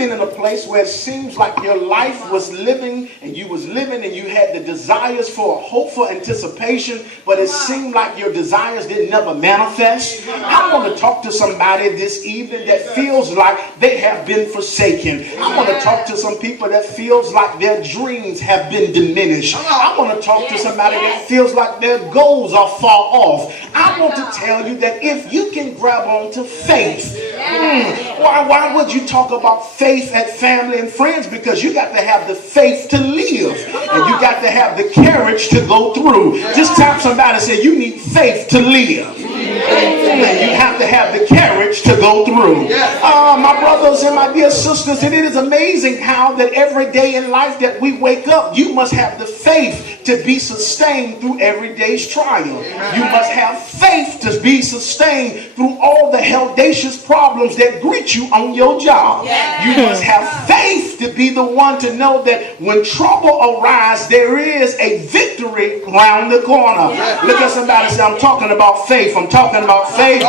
been in a place where it seems like your life was living and you had the desires for a hopeful anticipation, but it seemed like your desires didn't never manifest? I want to talk to somebody this evening that feels like they have been forsaken. I want to talk to some people that feels like their dreams have been diminished. I want to talk to somebody that feels like their goals are far off. I want to tell you that if you can grab on to faith, why would you talk about faith at family and friends? Because you got to have the faith to live, and you got to have the courage to go through. Just tap somebody and say, you need faith to live. And you have to have the courage to go through. My brothers and my dear sisters, and it is amazing how that every day in life that we wake up, you must have the faith to be sustained through every day's trial. You must have faith to be sustained through all the hellacious problems that greet you on your job. You must have faith to be the one to know that when trouble arises, there is a victory around the corner. Look at somebody and say, I'm talking about faith. I'm talking about faith.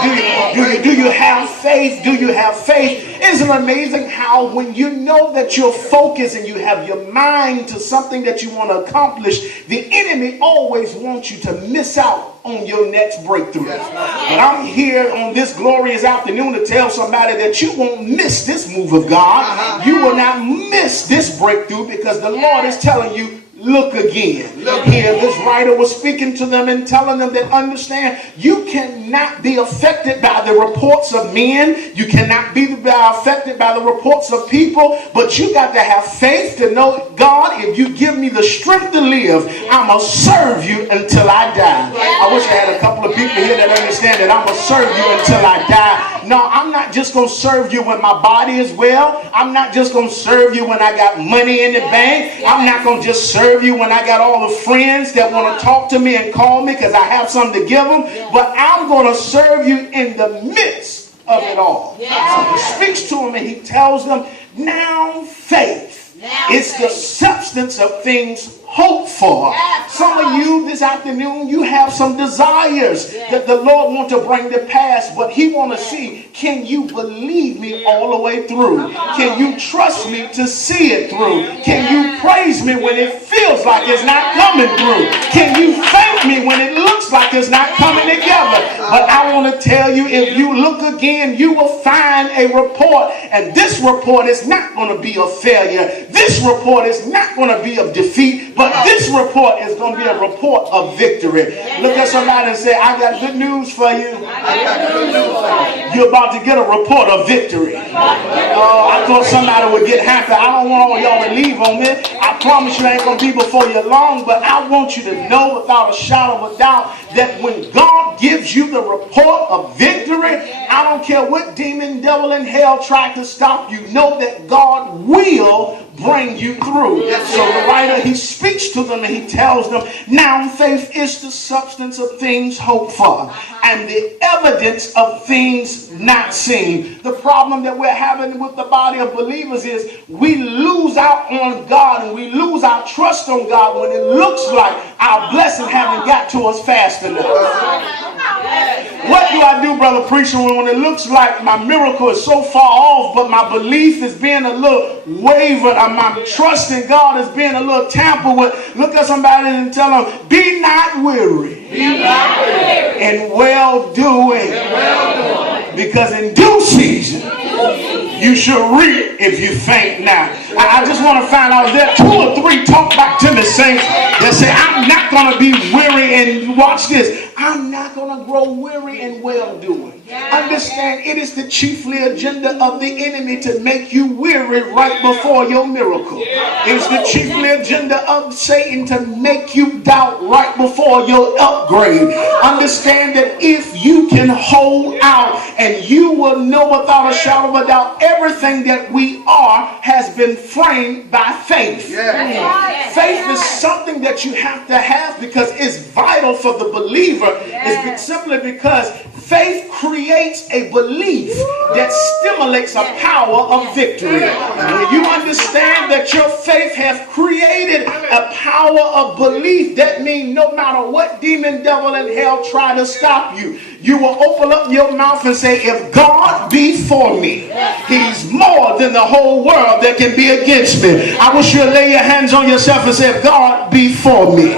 Do you have faith? Do you have faith? Isn't it amazing how when you know that you're focused and you have your mind to something that you want to accomplish, the enemy always wants you to miss out on your next breakthrough. But I'm here on this glorious afternoon to tell somebody that you won't miss this move of God. You will not miss this breakthrough because the Lord is telling you, look again. Here, this writer was speaking to them and telling them that understand, you cannot be affected by the reports of men. You cannot be affected by the reports of people, but you got to have faith to know, God, if you give me the strength to live, I'm going to serve you until I die. I wish I had a couple of people here that understand that I'm going to serve you until I die. No, I'm not just going to serve you when my body is well. I'm not just going to serve you when I got money in the bank. I'm not going to just serve you when I got all the friends that want to talk to me and call me because I have something to give them. But I'm going to serve you in the midst of it all. So he speaks to them and he tells them, now faith is the substance of things hoped for. Some of you this afternoon, you have some desires that the Lord wants to bring to pass, but he want to see, can you believe me all the way through? Can you trust me to see it through? Can you praise me when it feels like it's not coming through? Can you thank me when it looks like it's not coming together? But I want to tell you, if you look again, you will find a report, and this report is not going to be a failure. This report is not going to be of defeat, but this report is going to be a report of victory. Look at somebody and say, I got good news for you. You're about to get a report of victory. I thought somebody would get happy. I don't want all y'all to leave on me. I promise you I ain't going to be before you long, but I want you to know without a shadow of a doubt that when God gives you the report of victory, I don't care what demon, devil, and hell tried to stop you, know that God will bring you through. So the writer, he speaks to them and he tells them, now faith is the substance of things hoped for and the evidence of things not seen. The problem that we're having with the body of believers is we lose out on God and we lose our trust on God when it looks like our blessing haven't got to us fast enough. What do I do, brother preacher, when it looks like my miracle is so far off, but my belief is being a little wavered, and my trust in God is being a little tampered with? Look at somebody and tell them, be not weary in well doing, because in due season you shall reap if you faint not. I just want to find out, there 2 or 3 talk back to me saints that say, I'm not going to be weary, and watch this, I'm not going to grow weary in well-doing. Understand, it is the chiefly agenda of the enemy to make you weary right before your miracle. It's the chiefly agenda of Satan to make you doubt right before your upgrade. Understand that if you can hold out, and you will know without a shadow of a doubt, everything that we are has been framed by faith. Faith is something that you have to have because it's vital for the believer. It's simply because Faith creates a belief that stimulates a power of victory. When you understand that your faith has created a power of belief, that means no matter what demon, devil, and hell try to stop you, you will open up your mouth and say, if God be for me, he's more than the whole world that can be against me. I wish you'd lay your hands on yourself and say, if God be for me,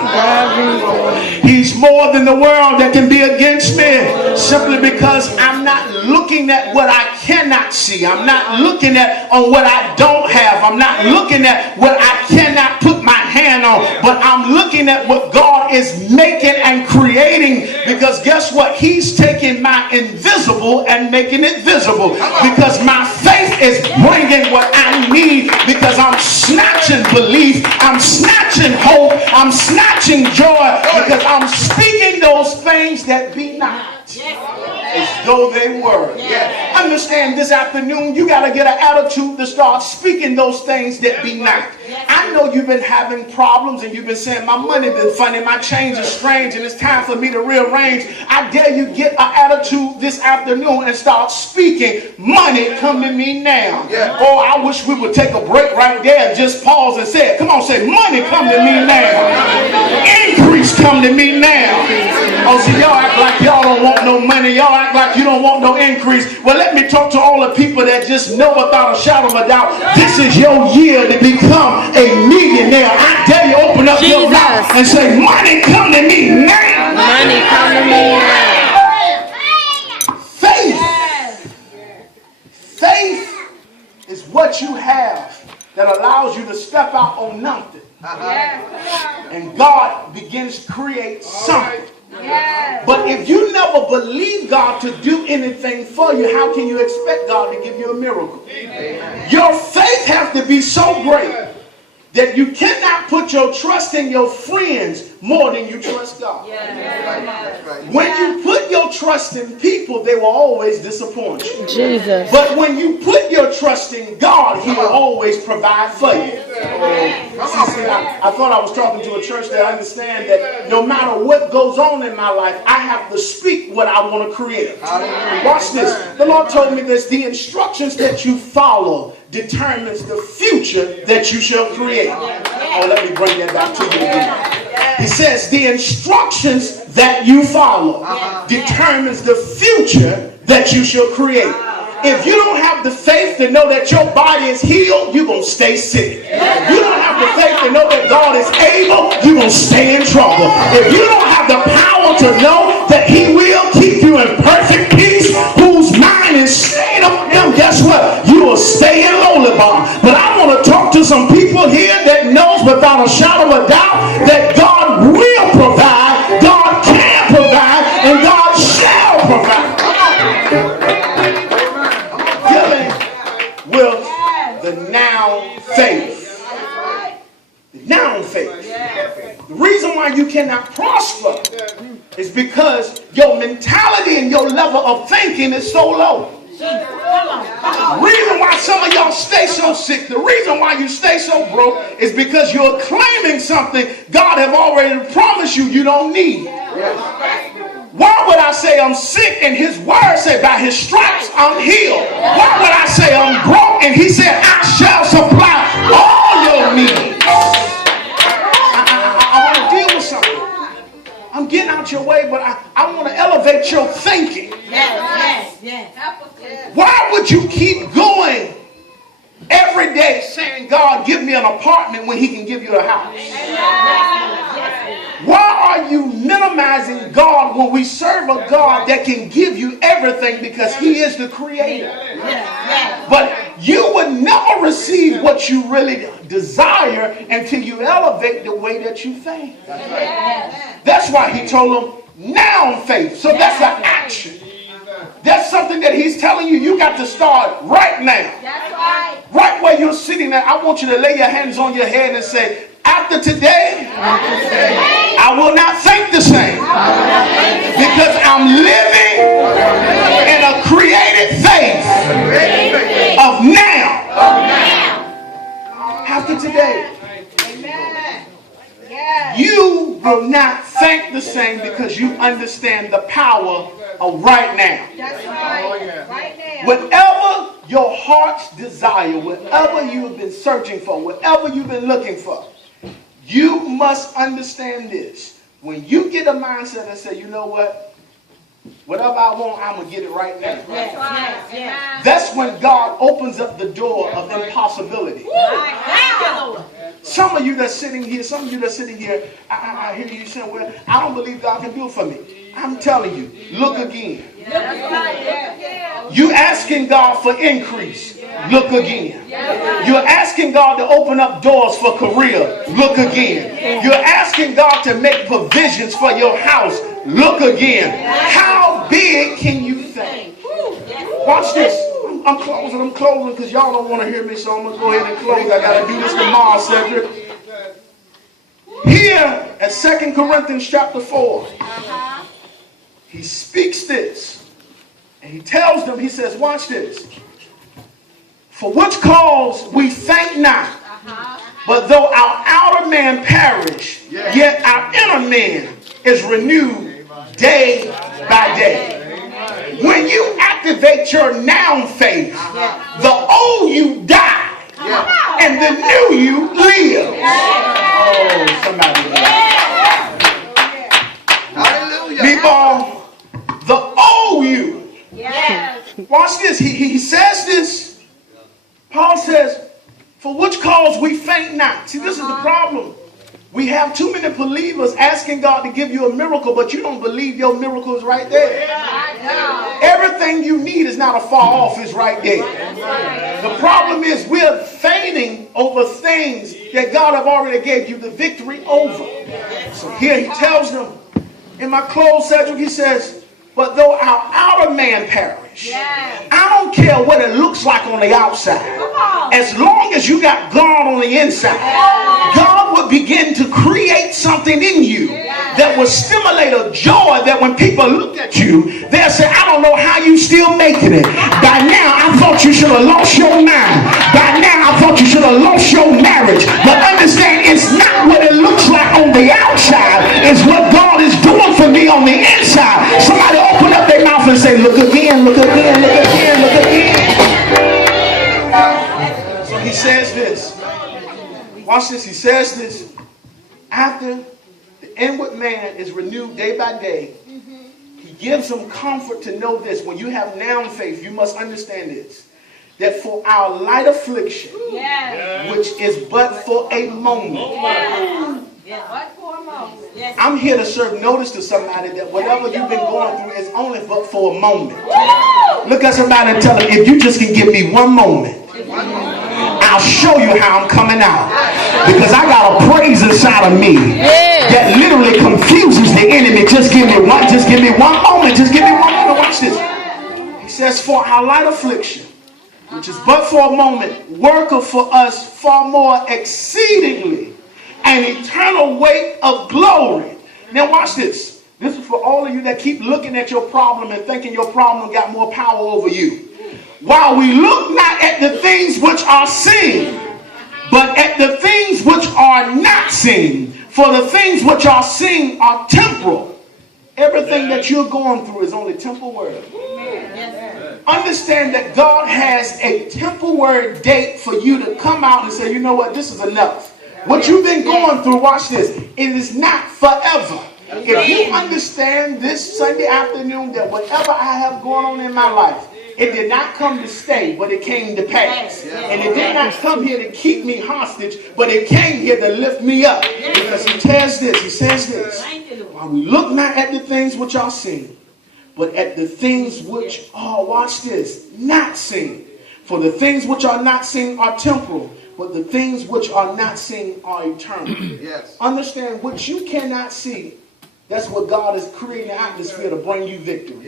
he's more than the world that can be against me. Simply because I'm not looking at what I cannot see. I'm not looking at on what I don't have. I'm not looking at what I cannot put my hand on. But I'm looking at what God is making and creating. Because guess what? He's taking my invisible and making it visible. Because my faith is bringing what I need. Because I'm snatching belief. I'm snatching hope. I'm snatching joy. Because I'm speaking those things that be not as though they were. Understand, this afternoon you got to get an attitude to start speaking those things that be not. I know you've been having problems and you've been saying my money been funny, my change is strange, and it's time for me to rearrange. I dare you get an attitude this afternoon and start speaking, money come to me now. Oh, I wish we would take a break right there and just pause and say it. Come on, say money come to me now. Increase come to me now. Oh, see, y'all act like y'all don't want no money. Y'all act like you don't want no increase. Well, let me talk to all the people that just know without a shadow of a doubt, this is your year to become a millionaire. I dare you open up your mouth and say, money come to me now. Money come to me now. Faith is what you have that allows you to step out on nothing. And God begins to create something. But if you never believe God to do anything for you, how can you expect God to give you a miracle? Your faith has to be so great that you cannot put your trust in your friends more than you trust God. When you put your trust in people, they will always disappoint you. Jesus. But when you put your trust in God, he will always provide for you. I thought I was talking to a church that understand that no matter what goes on in my life, I have to speak what I want to create. Watch this. The Lord told me this: the instructions that you follow determines the future that you shall create. Oh, let me bring that back to you again. He says the instructions that you follow determines the future that you shall create. If you don't have the faith to know that your body is healed, you're going to stay sick. If you don't have the faith to know that God is able, you're going to stay in trouble. If you don't have the power to know that he will keep you in perfect peace, whose mind is stayed on him, guess what? You will stay in lowly bar. But I want to talk to some people here that knows without a shadow of a doubt that God will provide, God can provide, and God shall provide. With the noun faith. The noun faith. The reason why you cannot prosper is because your mentality and your level of thinking is so low. The reason why some of y'all stay so sick, the reason why you stay so broke is because you're claiming something God have already promised you you don't need. Why would I say I'm sick and his word say by his stripes I'm healed? Why would I say I'm broke and he said I shall supply all your needs? I want to deal with something. I'm getting out your way, but I want to elevate your thinking. Why would you keep going every day saying, God, give me an apartment when he can give you a house? Why are you minimizing God when we serve a God that can give you everything because he is the creator? But you would never receive what you really desire until you elevate the way that you think. That's why he told them, noun faith. So that's an action. That's something that he's telling you, you got to start right now. Right where you're sitting at, I want you to lay your hands on your head and say, after today, I will not think the same. Because I'm living in a created faith of now. After today, you will not think the same because you understand the power of right now. That's right. Right now. Whatever your heart's desire, whatever you've been searching for, whatever you've been looking for, you must understand this. When you get a mindset and say, you know what? Whatever I want, I'm going to get it right now. Yes. That's when God opens up the door of impossibility. Some of you that's sitting here, I hear you saying, well, I don't believe God can do it for me. I'm telling you, look again. You asking God for increase. Look again. You're asking God to open up doors for career. Look again. You're asking God to make provisions for your house. Look again. How big can you think? Watch this. I'm closing because y'all don't want to hear me, so I'm going to go ahead and close. I got to do this tomorrow, Cedric. Here at 2 Corinthians chapter 4, he speaks this. And he tells them, he says, watch this. For which cause we faint not, but though our outer man perish, yet our inner man is renewed day by day. When you activate your noun faith, the old you die, and the new you live. Oh, somebody. Hallelujah. Meatball, the old you. Watch this. He says this. Paul says, for which cause we faint not. See, this is the problem. We have too many believers asking God to give you a miracle, but you don't believe your miracle is right there. Everything you need is not a far off, it's right there. The problem is we're fainting over things that God have already gave you the victory over. So here he tells them, in my close, Cedric, he says, but though our outer man perish, I don't care what it looks like on the outside. As long as you got God on the inside, God will begin to create something in you that will stimulate a joy that when people look at you, they'll say, I don't know how you still making it. By now, I thought you should have lost your mind. By now, I thought you should have lost your marriage. But understand, it's not what it looks like on the outside. It's what God is doing for me on the inside. Somebody open up their mouth and say, look again, look again, look again, look again. So he says this. Watch this. He says this. After the inward man is renewed day by day, he gives them comfort to know this. When you have noun faith, you must understand this. That for our light affliction, which is but for a moment. I'm here to serve notice to somebody that whatever you've been going through is only but for a moment. Look at somebody and tell them, if you just can give me one moment, I'll show you how I'm coming out. Because I got a praise inside of me that literally confuses the enemy. Just give me one moment. Just give me one moment. Watch this. He says, for our light affliction, which is but for a moment, worketh for us far more exceedingly an eternal weight of glory. Now watch this. This is for all of you that keep looking at your problem and thinking your problem got more power over you. While we look not at the things which are seen, but at the things which are not seen. For the things which are seen are temporal. Everything that you're going through is only temporary. Understand that God has a temporary date for you to come out and say, you know what, this is enough. What you've been going through, watch this, it is not forever. If you understand this Sunday afternoon that whatever I have going on in my life, it did not come to stay, but it came to pass. And it did not come here to keep me hostage, but it came here to lift me up. Because he says this, while we look not at the things which are seen, but at the things which are, watch this, not seen. For the things which are not seen are temporal, but the things which are not seen are eternal. Understand, what you cannot see, that's what God is creating the atmosphere to bring you victory.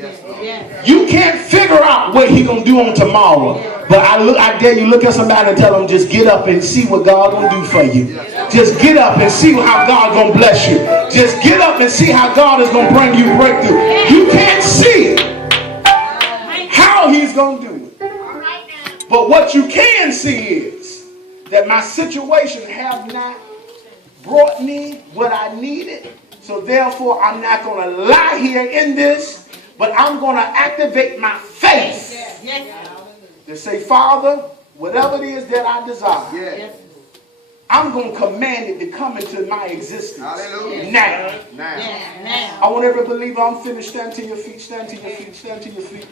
You can't figure out what he's going to do on tomorrow. But I dare you look at somebody and tell them, just get up and see what God going to do for you. Just get up and see how God going to bless you. Just get up and see how God is going to bring you breakthrough. You can't see how he's going to do it. But what you can see is that my situation have not brought me what I needed. So therefore, I'm not going to lie here in this, but I'm going to activate my faith to say, Father, whatever it is that I desire, I'm going to command it to come into my existence. Hallelujah. Now. I want every believer, I'm finished. Stand to your feet, stand to your feet, stand to your feet.